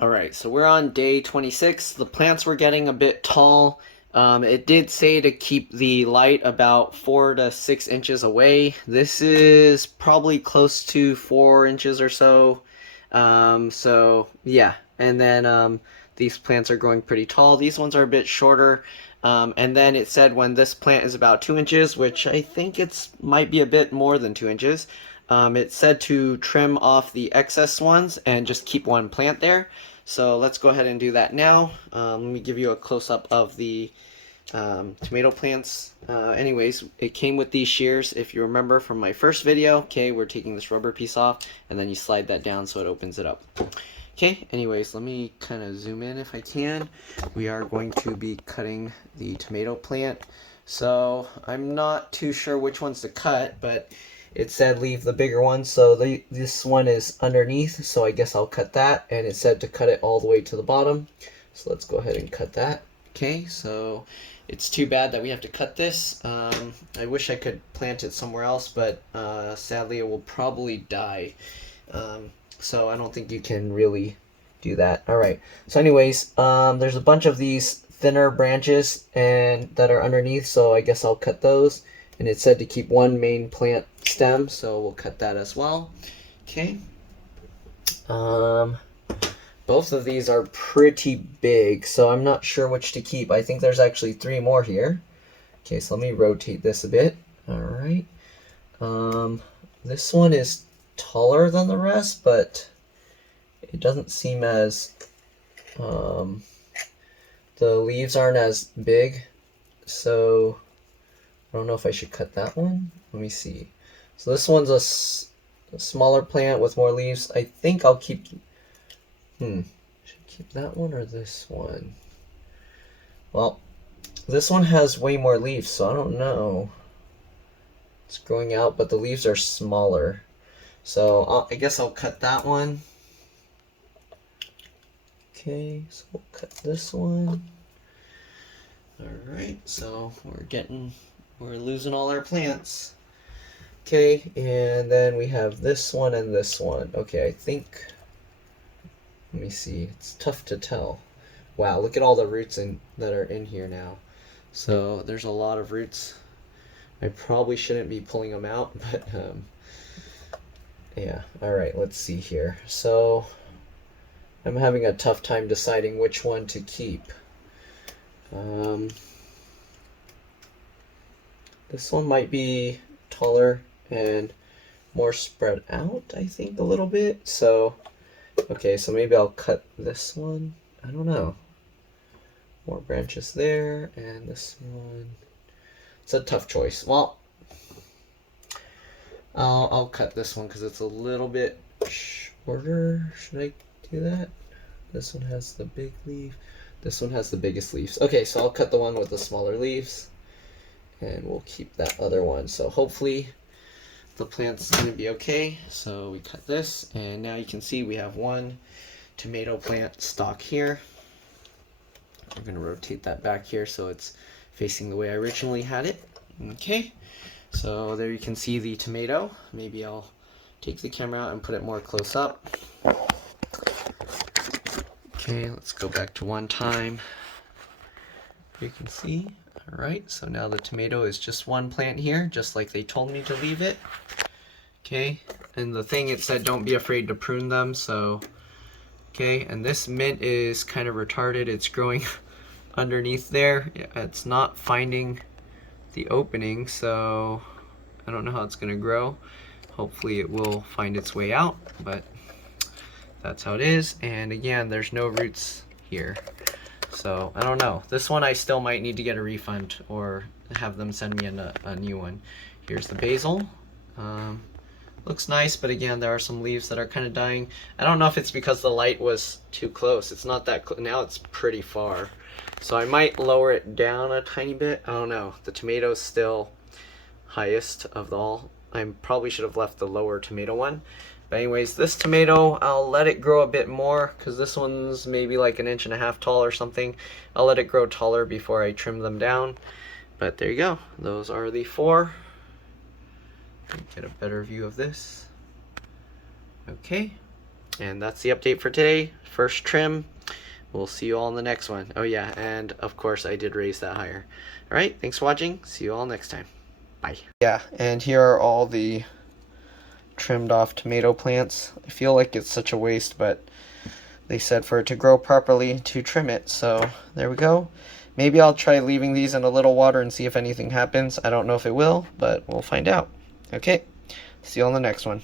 Alright, so we're on day 26. The plants were getting a bit tall. It did say to keep the light about 4 to 6 inches away. This is probably close to 4 inches or so. So yeah, and then these plants are growing pretty tall. These ones are a bit shorter. And then it said when this plant is about 2 inches, which I think it's might be a bit more than 2 inches, it said to trim off the excess ones and just keep one plant there. So let's go ahead and do that now. Let me give you a close-up of the tomato plants. Anyways, it came with these shears. If you remember from my first video, okay, we're taking this rubber piece off and then you slide that down so it opens it up. Okay, anyways, let me kind of zoom in if I can. We are going to be cutting the tomato plant. So I'm not too sure which ones to cut, but it said leave the bigger one, so this one is underneath, so I guess I'll cut that, and it said to cut it all the way to the bottom, so let's go ahead and cut that. Okay, so it's too bad that we have to cut this. I wish I could plant it somewhere else, but sadly it will probably die, so I don't think you can really do that. Alright, so anyways, there's a bunch of these thinner branches and that are underneath, so I guess I'll cut those. And it said to keep one main plant stem, so we'll cut that as well. Okay. Both of these are pretty big, so I'm not sure which to keep. I think there's actually 3 more here. Okay, so let me rotate this a bit. Alright. This one is taller than the rest, but it doesn't seem as... the leaves aren't as big, so... I don't know if I should cut that one. Let me see. So this one's a smaller plant with more leaves. I think I'll keep... Should I keep that one or this one? Well, this one has way more leaves, so I don't know. It's growing out, but the leaves are smaller. So I guess I'll cut that one. Okay, so we'll cut this one. Alright, so we're losing all our plants. Okay, and then we have this one and this one. Okay, I think, let me see, it's tough to tell. Wow, look at all the roots that are in here now. So there's a lot of roots. I probably shouldn't be pulling them out, but yeah, alright, let's see here. So I'm having a tough time deciding which one to keep. This one might be taller and more spread out, I think, a little bit. So, okay, so maybe I'll cut this one. I don't know. More branches there, and this one. It's a tough choice. Well, I'll cut this one because it's a little bit shorter. Should I do that? This one has the big leaf. This one has the biggest leaves. Okay, so I'll cut the one with the smaller leaves. And we'll keep that other one. So hopefully the plant's going to be okay. So we cut this, and now you can see we have one tomato plant stalk here. We're going to rotate that back here so it's facing the way I originally had it. Okay, so there you can see the tomato. Maybe I'll take the camera out and put it more close up. Okay, let's go back to one time. You can see. Alright, so now the tomato is just one plant here, just like they told me to leave it. Okay, and the thing, it said don't be afraid to prune them, so... Okay, and this mint is kind of retarded. It's growing underneath there. It's not finding the opening, so I don't know how it's going to grow. Hopefully it will find its way out, but that's how it is. And again, there's no roots here. So, I don't know. This one I still might need to get a refund or have them send me a new one. Here's the basil. Looks nice, but again, there are some leaves that are kind of dying. I don't know if it's because the light was too close. It's not that close. Now it's pretty far. So I might lower it down a tiny bit. I don't know. The tomato's still highest of all. I probably should have left the lower tomato one. But anyways, this tomato, I'll let it grow a bit more because this one's maybe like 1.5 inches tall or something. I'll let it grow taller before I trim them down. But there you go. Those are the 4. Get a better view of this. Okay. And that's the update for today. First trim. We'll see you all in the next one. Oh yeah, and of course I did raise that higher. Alright, thanks for watching. See you all next time. Bye. Yeah, and here are all the trimmed off tomato plants. I feel like it's such a waste, but they said for it to grow properly to trim it, so there we go. Maybe I'll try leaving these in a little water and see if anything happens. I don't know if it will, but we'll find out. Okay, see you on the next one.